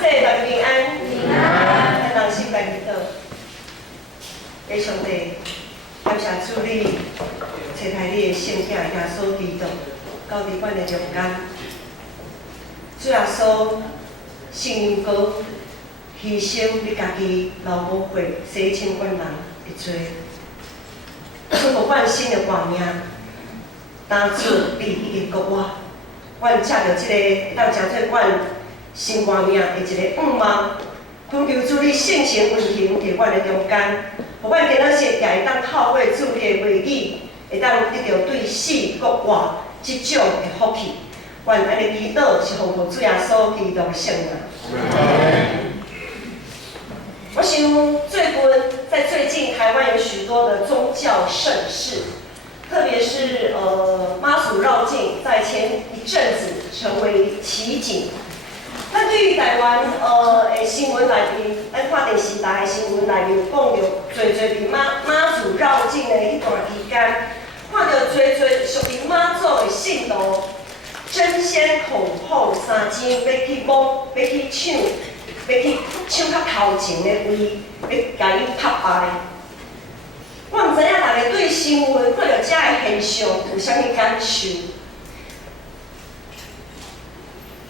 这大家平安，平安，咱人心来祈祷。给上帝，感谢主你找待你的圣子耶稣基督，到伫阮的中间。主耶稣，圣灵膏牺牲你家己流无血，洗清阮人的罪，赐予阮新的活命，当主你已经国我。阮借着即个，当成做阮新活命的一个愿望，恳求主你圣神运行伫阮的中间，互阮今仔日也会当透过主你的话语，会当得到对死国活即种的福气。愿安尼祈祷是奉主耶稣基督的圣名。我想最近台湾有许多的宗教盛事。特别是妈祖绕境，在前一阵子成为奇景。咱对于台湾的新闻内面，咱看电视台的新闻内面有讲到，侪伫妈祖绕境的迄段期间，看到侪属于妈祖的信徒争先恐后三更要去摸，要去抢较头前的位，要甲伊拍败。我毋知影大家对新闻看到遮个现象有啥物感受？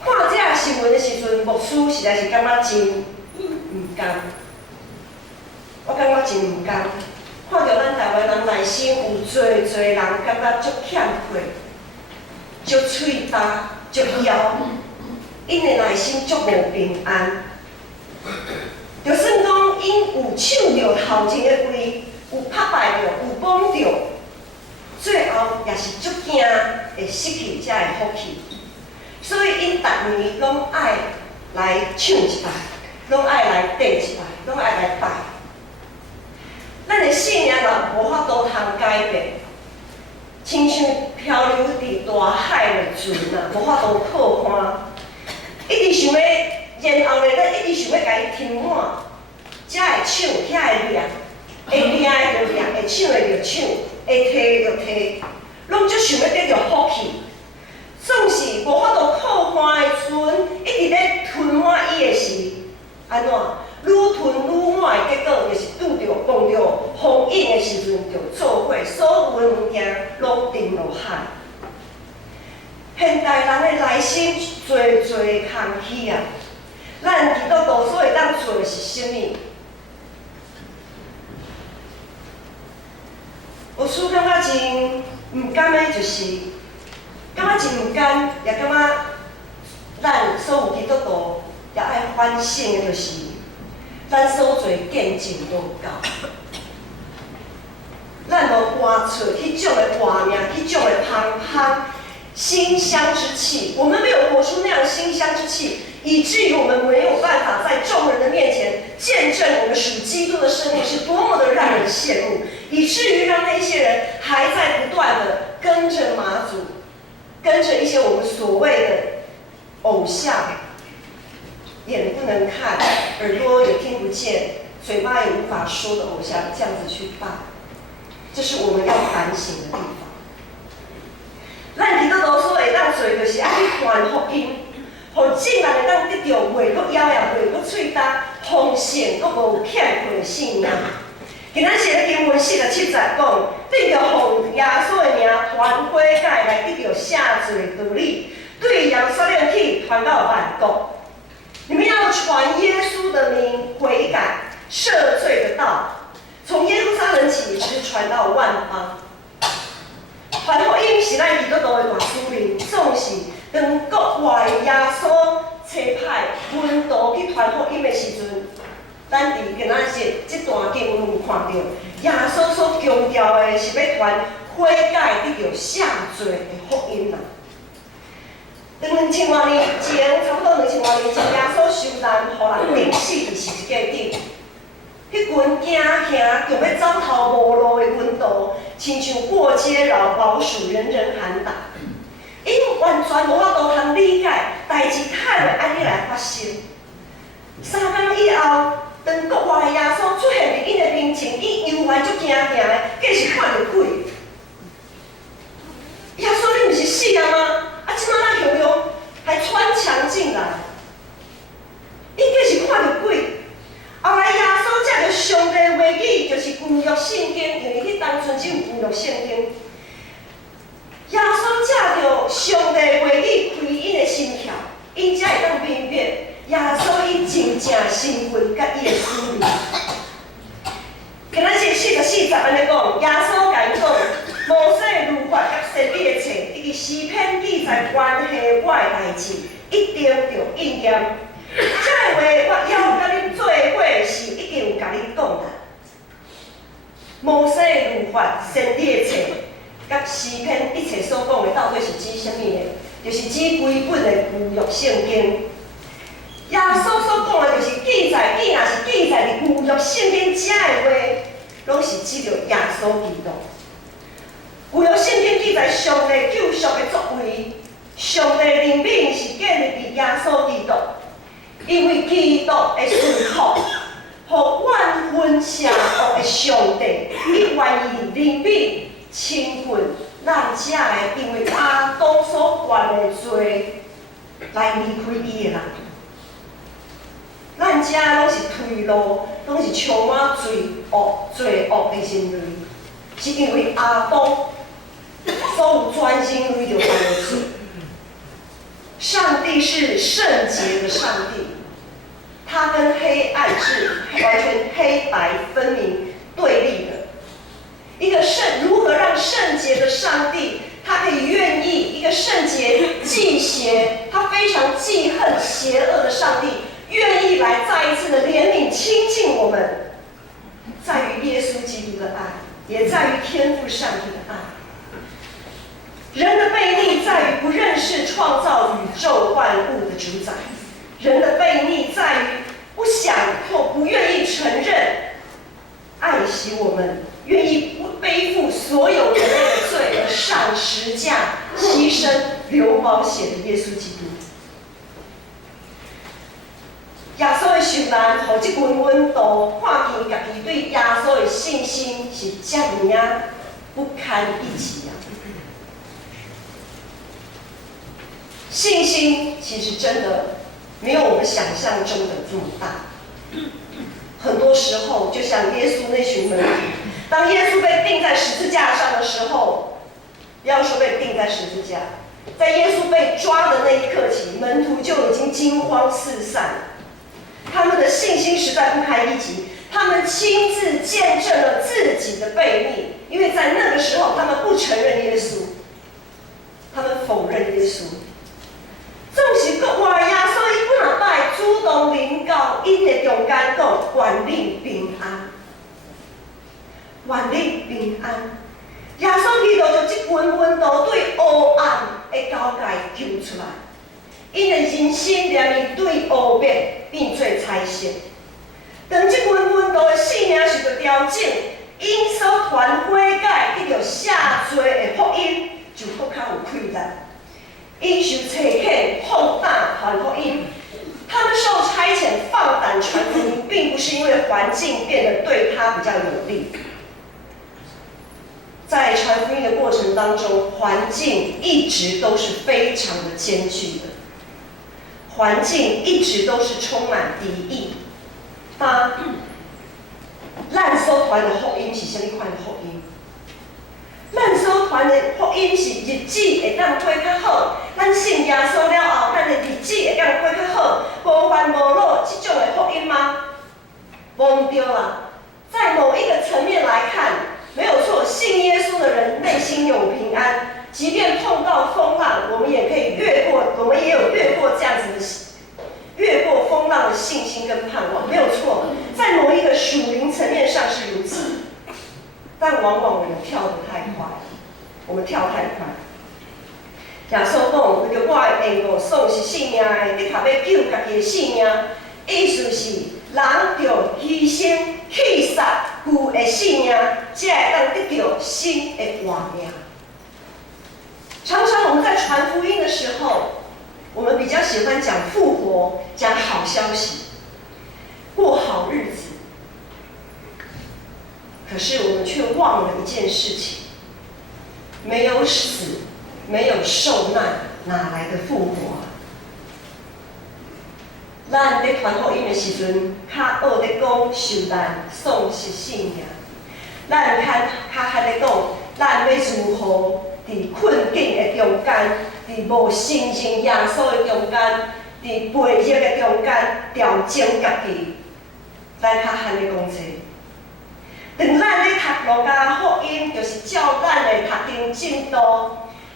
看遮个新闻的时阵，牧师实在是感觉真毋甘。我感觉真毋甘，看到咱台湾人内心有侪人感觉足欠缺、足喙焦、足枵，因的内心足无平安。就算讲因有抢着头前的位。有拍败着，有摸着，最后也是足惊会失去遮个福气。所以因逐年拢爱来抢一摆，拢爱来顶一摆，拢爱来拜。咱的信仰若无法度通改变，亲像漂流伫大海的船啊，无法度靠岸，一直想要，然后咧，咱一直想要甲伊填满，才会抢，才会掠。会掠的就掠，会抢的就抢，会摕的就摕，拢足想要得到福气。总是无法度靠岸的船，一直咧吞满伊的时，安怎？愈吞愈满的结果，就是拄着碰着风涌的时阵，就做伙所有的物件拢沉落海。现代人的内心侪空虚啊！咱基督徒所会当做的是啥物？有时感觉真毋甘的，就是感觉真毋甘，也感觉咱所有基督徒也爱反省的，就是咱所做见证无够，咱无活出迄种的活命，迄种的芳香馨香之气。我们没有活出那样馨香之气，以至于我们没有办法在众人的面前见证我们属基督的生命是多么的让人羡慕。以至于让那些人还在不断的跟着妈祖，跟着一些我们所谓的偶像，眼不能看，耳朵也听不见，嘴巴也无法说的偶像，这样子去拜，这是我们要反省的地方。咱基督徒所会当做，就是爱去传福音，互众人会当得到袂阁妖呀，袂阁喙焦，丰盛阁无欠缺的信仰。今仔日的经文47节讲，恁着奉耶稣的名传悔改来得到赦罪道理，对耶稣的去传到万国。你们要传耶稣的名，悔改赦罪的道，从耶路撒冷起，直传到万邦。传福音是咱基督徒的大使命，总是当国外的耶稣差派门徒去传福音的时阵。咱伫今仔日这段经文有看到，耶稣所强调的是要传悔改得到赦罪的福音啦。2000多年前，差不多2000多年前，耶稣受难，互人钉死伫十字架顶。迄群惊吓，就要走投无路的门徒，亲像过街老鼠，人人喊打。因完全无法度通理解，代志太会安尼来发生。3天以后。当国外的耶稣出现伫因的面前，伊犹原足惊惊的，计是看到鬼。耶稣，你毋是死啊吗？啊，即摆咱雄雄还穿墙进来，因约圣经。耶稣借着上帝话语开因的心窍，因才会当明白耶稣伊真正身份甲伊的使命。今仔日44节安尼讲，耶稣甲伊讲，摩西律法甲先知的册，以及诗篇记载关系我的代志，一定着应验。这个话我要甲恁做伙是已经有甲恁讲啦。摩西律法、先知的册，甲诗篇一切所讲的，到底是指啥物呢？就是指几本的旧约圣经。耶稣所讲的，就是记载，若是记载伫旧约圣经遮的话，拢是指着耶稣基督。旧约圣经记载上帝救赎的作为，上帝的灵命是建立伫耶稣基督，因为基督的顺服，互万分邪恶的上帝，伊愿意灵命亲近咱遮的，因为阿当所犯的罪，来离开伊的人。咱遮拢是退路，拢是充满罪恶的人类，是因为阿当所有全身为着犯的罪。上帝是圣洁的上帝，他跟黑暗是完全黑白分明对立的。如何让圣洁的上帝，他可以愿意一个圣洁忌邪，他非常记恨邪恶的上帝，愿意来再一次的怜悯亲近我们，在于耶稣基督的爱，也在于天父上帝的爱。人的悖逆在于不认识创造宇宙万物的主宰，人的悖逆在于不想或不愿意承认爱惜我们，愿意背负所有人类的罪而上十架牺牲流宝血的耶稣基督。耶稣的受难，互这群温度看见家己对耶稣的信心是这么不堪一击啊！信心其实真的没有我们想象中的这么大。很多时候，就像耶稣那群门徒，当耶稣被钉在十字架上的时候，不要说被钉在十字架，在耶稣被抓的那一刻起，门徒就已经惊慌四散。他们的信心实在不堪一击，他们亲自见证了自己的悖逆，因为在那个时候，他们不承认耶稣，他们否认耶稣。总是国外耶稣伊半摆主动临到因的中间讲，愿你平安，愿你平安。耶稣基督就这群温度对黑暗的交界救出来。因的人生连伊对黑白变做彩色。当这群温度的性命受到调整，因所传悔改，伊着下罪的福音就更较有困难。因受差遣放大传福音，他们受差遣放胆传福音，并不是因为环境变得对他比较有利。在传福音的过程当中，环境一直都是非常的艰巨的，环境一直都是充满敌意。咱所传的福音是什么款的福音？咱所传的福音是日子会当过较好，咱信耶稣了后，咱的日子会当过较好，无烦无恼这种的福音吗？无对啦，在某一个层面来看，没有错，信耶稣的人内心有平安，即便碰到风浪，我们也可以越过，我们也有越过这样子的越过风浪的信心跟盼望，没有错，在某一个属灵层面上是如此。但往往我们跳得太快，我们跳太快。耶稣讲，为着我的缘故，丧失性命的，你若要救家己的性命，意思是人着牺牲去杀旧的性命，才会当得到新的活命。常常我们在传福音的时候，我们比较喜欢讲复活，讲好消息，过好日子。可是我们却忘了一件事情：没有死，没有受难，哪来的复活啊？咱在传福音的时阵，较学在讲受难、丧失性命；咱较在讲咱要如何伫困境的中间，伫无信任耶稣的中间，伫背逆的中间调整家己，咱较罕咧讲者。当咱咧读路加福音，就是照咱的读经进度，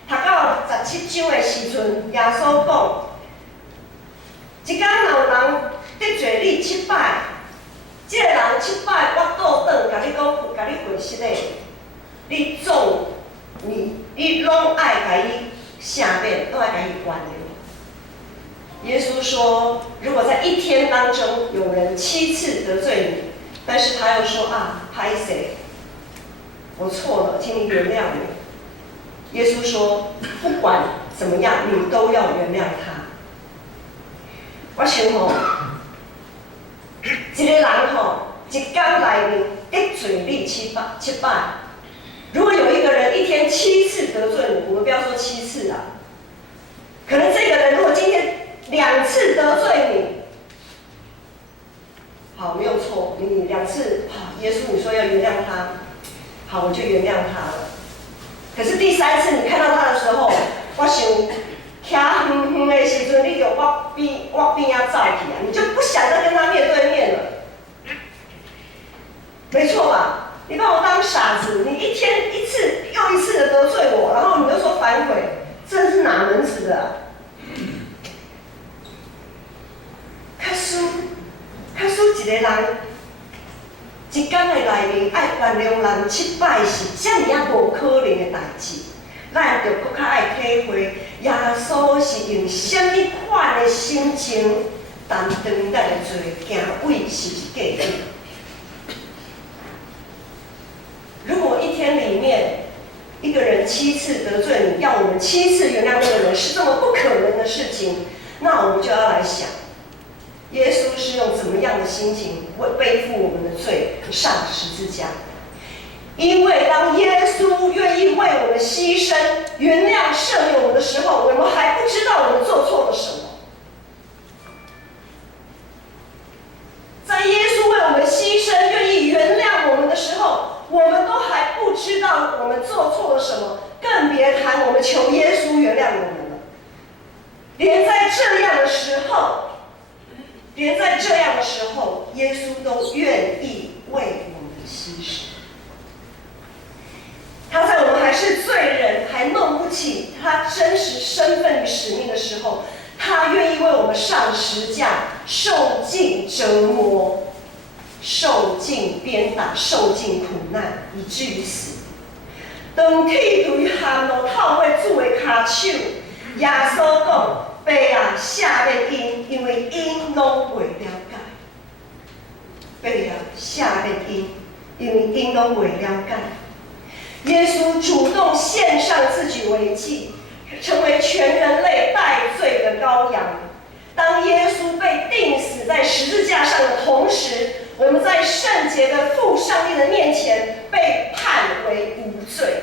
读到17章的时阵，耶稣讲：一天若有人得罪你7摆，这个人7摆我倒转，甲你讲，甲你回失的，你拢爱甲伊下面，都爱甲伊原谅。耶稣说，如果在一天当中有人7次得罪你，但是他又说拍谁，我错了，请你原谅我。耶稣说，不管怎么样，你都要原谅他。我想一个人一天内面得罪你7摆。如果有一个人一天7次得罪你，我们不要说7次啦，可能这个人如果今天2次得罪你，好，没有错，你2次，好，耶稣你说要原谅他，好，我就原谅他了。可是第3次你看到他的时候，我想，徛远远的时阵，你就我边走去你就不想再跟他面对面了，没错吧？你把我当傻子，你一天1次又1次的得罪我，然后你又说反悔，这是哪门子的啊？假使一个人一天的内面爱原谅人7摆是这么无可能的代志，咱就搁较爱体会耶稣是用什么款的心情担当咱的罪，行为是一个。如果一天里面一个人7次得罪你，要我们7次原谅那个人是这么不可能的事情，那我们就要来想，耶稣是用怎么样的心情背负我们的罪上十字架？因为当耶稣愿意为我们牺牲、原谅、赦免我们的时候，我们还不知道我们做错了什么。在耶稣为我们牺牲、愿意原谅我们的时候，我们都还不知道我们做错了什么，更别谈我们求耶稣原谅我们了。连在这样的时候，耶稣都愿意为我们牺牲。他在我们还是罪人，还弄不起他真实身份与使命的时候，他愿意为我们上十架，受尽折磨，受尽鞭打，受尽苦难，以至于死。当铁锤含落透过主的骹手，耶稣讲：“爸啊，赦免因，因为因拢未了解。”爸啊，赦免因，因为因拢未了解。耶稣主动献上自己为祭，成为全人类代罪的羔羊。当耶稣被钉死在十字架上的同时，我们在圣洁的父上帝的面前被判为无罪。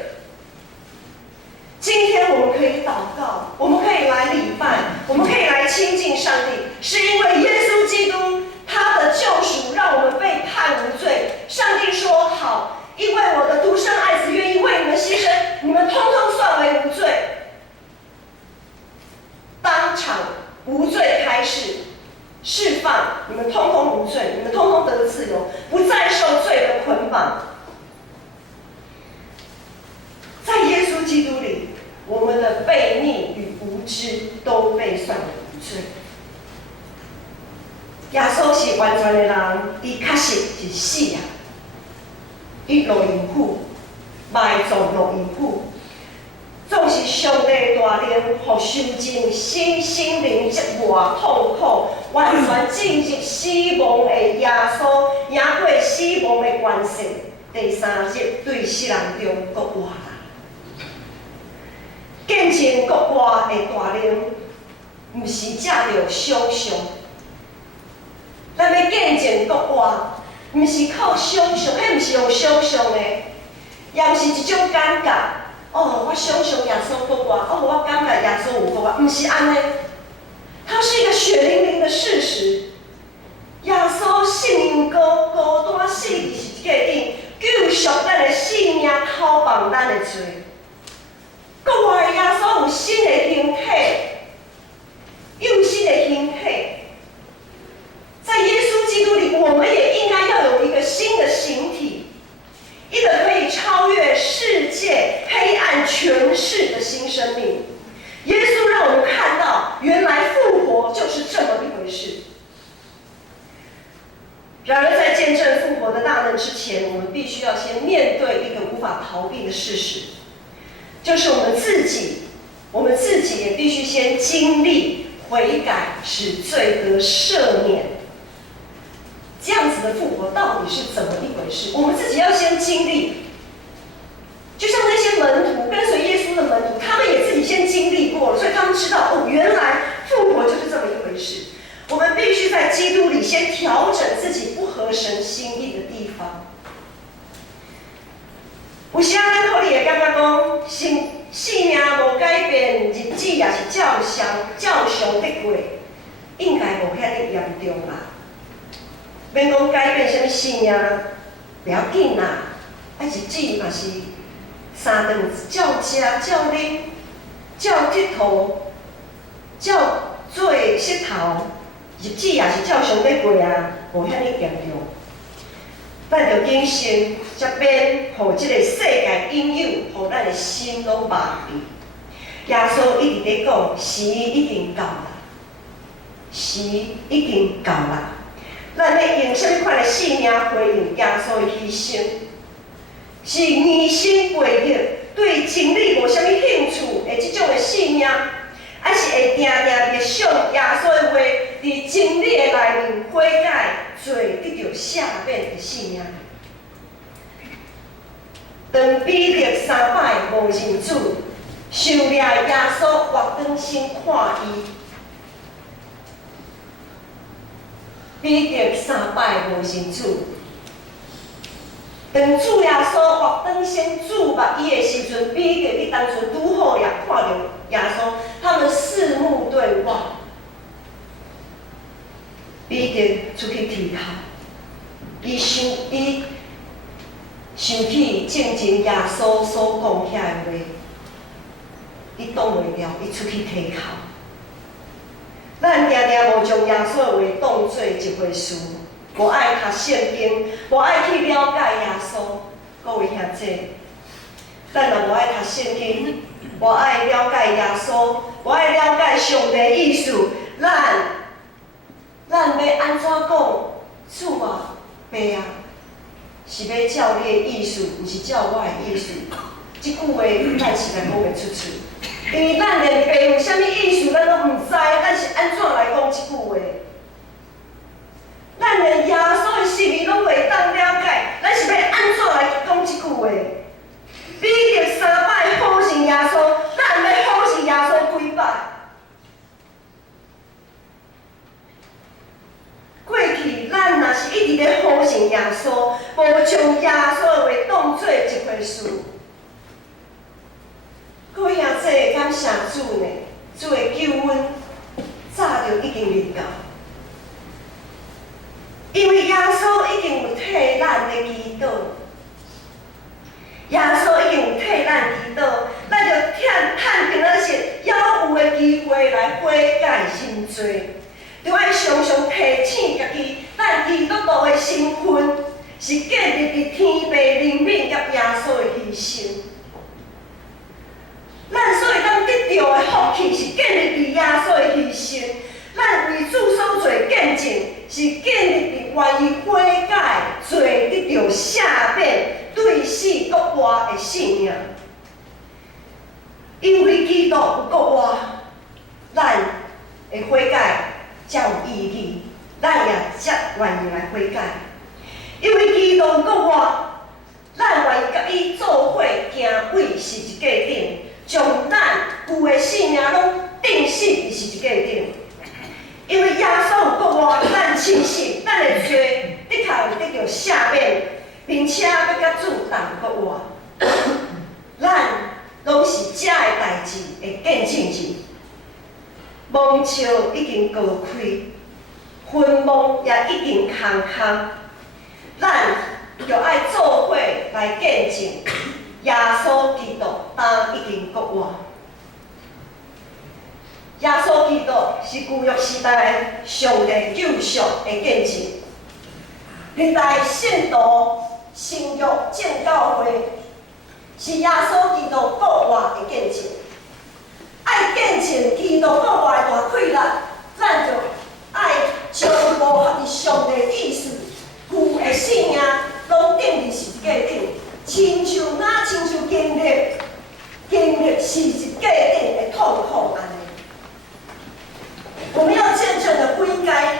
今天我们可以祷告，我们可以来礼拜，我们可以来亲近上帝，是因为耶稣基督他的救赎让我们被判无罪。上帝说好，因为我的独生爱子愿意为你们牺牲，你们通通算为无罪。当场无罪开始，释放你们通通无罪，你们通通得自由，不再受罪的捆绑。在耶稣基督里，我们的悖逆与无知都被算为无罪。耶稣是完全的人，伊确实是死啊！伊落淫妇，埋葬落淫妇，总是上帝大能，互受尽心灵折磨痛苦，完全进入死亡的耶稣，赢过死亡的关系。第3日对世人中国活人。见证国外的大能，毋是借着想象。咱要见证国外，毋是靠想象，迄毋是用想象的，也毋是一种感觉。我想象耶稣国外，我感觉耶稣有国外，毋是安尼。它是一个血淋淋的事实。耶稣信用孤单死伫十字架顶，救赎咱的性命，讨放咱的罪。然而，在见证复活的大能之前，我们必须要先面对一个无法逃避的事实，就是我们自己也必须先经历悔改，使罪得赦免。这样子的复活到底是怎么一回事？我们自己要先经历。就像那些门徒跟随耶稣的门徒，他们也自己先经历过了，所以他们知道哦，原来复活就是这么一回事。我们必须在基督里先调整自己不合神心意的地方。有时咱可能会感觉讲，性命无改变，日子也是照常得过，应该无遐尼严重啦。免讲改变什么性命，不要紧啦，日子嘛是三顿照食、照啉、照佚佗、照做舌头。日子也是照常要过啊，无遐尼严重。咱着谨慎，才免互即个世界引诱，互咱的心拢麻痹。耶稣一直在讲，时已经到啦，时已经到啦。咱要用什么款的性命回应耶稣的牺牲？是疑心悖逆，对真理无啥物兴趣的即种的性命？还是会定定默想耶稣的话，伫真理的内面悔改，罪得到赦免的性命。当彼得3摆无认主，受掠耶稣活转身看伊。彼得3摆无认主，当主耶稣活转身注目伊的时阵，彼得你当阵拄好也看到耶稣，他们四目对望。彼得出去啼哭，伊想起正前耶稣所讲遐的话，伊挡袂了，伊出去啼哭。咱定定无将耶稣的话当做一回事，无爱读圣经，无爱去了解耶稣。各位兄姐，咱若无爱读圣经，无爱了解耶稣，无爱了解上帝意思，咱要安怎讲？主啊，爸啊，是要照你的意思，毋是照我的意思。即句话咱实在讲袂出嘴，因为咱连爸有啥物意思，咱都毋知，咱是安怎来讲即句话？咱连耶稣的心意拢袂当了解，咱是要安怎来讲即句话？彼得3摆好信耶稣，咱要好信耶稣几摆？过去咱若是一直咧好信耶稣，无将耶稣的话当做一回事。各位兄姐，感谢主呢，主的救恩早就已经临到，因为耶稣已经有替咱的祈祷，耶稣已经有替咱祈祷，咱就趁平仔日还有的机会来悔改心罪。就爱常常提醒家己，咱基督徒的身份是建立伫天父怜悯甲耶稣的牺牲。咱所会当得到的福气是建立伫耶稣的牺牲，咱为主所做见证是建立伫愿意悔改、罪得到赦免、对死搁活的信仰。因为基督有搁活，咱的悔改才有意义，咱也才愿意来悔改。因为基督有搁活，咱愿意甲伊做伙行为十字架顶，将咱有的性命拢钉死伫十字架顶。因为耶稣有搁活，咱相信咱的罪的确有得到赦免，并且要甲主同搁活。咱拢是这的代志的见证人。梦树已经高开，坟墓也已经空空，咱就爱做伙来见证耶稣基督当已经搁活。耶稣基督是旧约时代上帝救赎的见证，历代信徒新约正教会是耶稣基督搁活的见证。爱见证基督搁活的大快乐，咱就爱全部合伫上帝的意思，性命拢定伫是一个顶，亲像经历是一个顶的痛苦安尼。我们要见证的不应该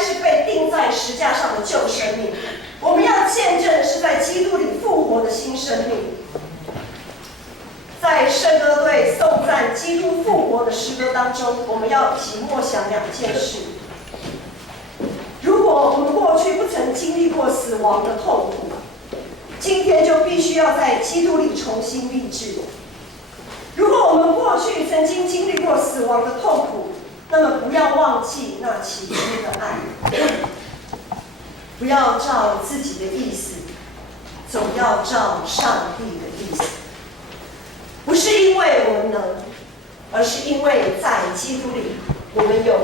是被钉在石架上的旧生命，我们要见证的是在基督里复活的新生命。在圣歌队颂赞基督复活的诗歌当中，我们要一起默想两件事。如果我们过去不曾经历过死亡的痛苦，今天就必须要在基督里重新立志。如果我们过去曾经经历过死亡的痛苦，那么不要忘记那起初的爱，不要照自己的意思，总要照上帝的意思。不是因为我们能，而是因为在基督里，我们有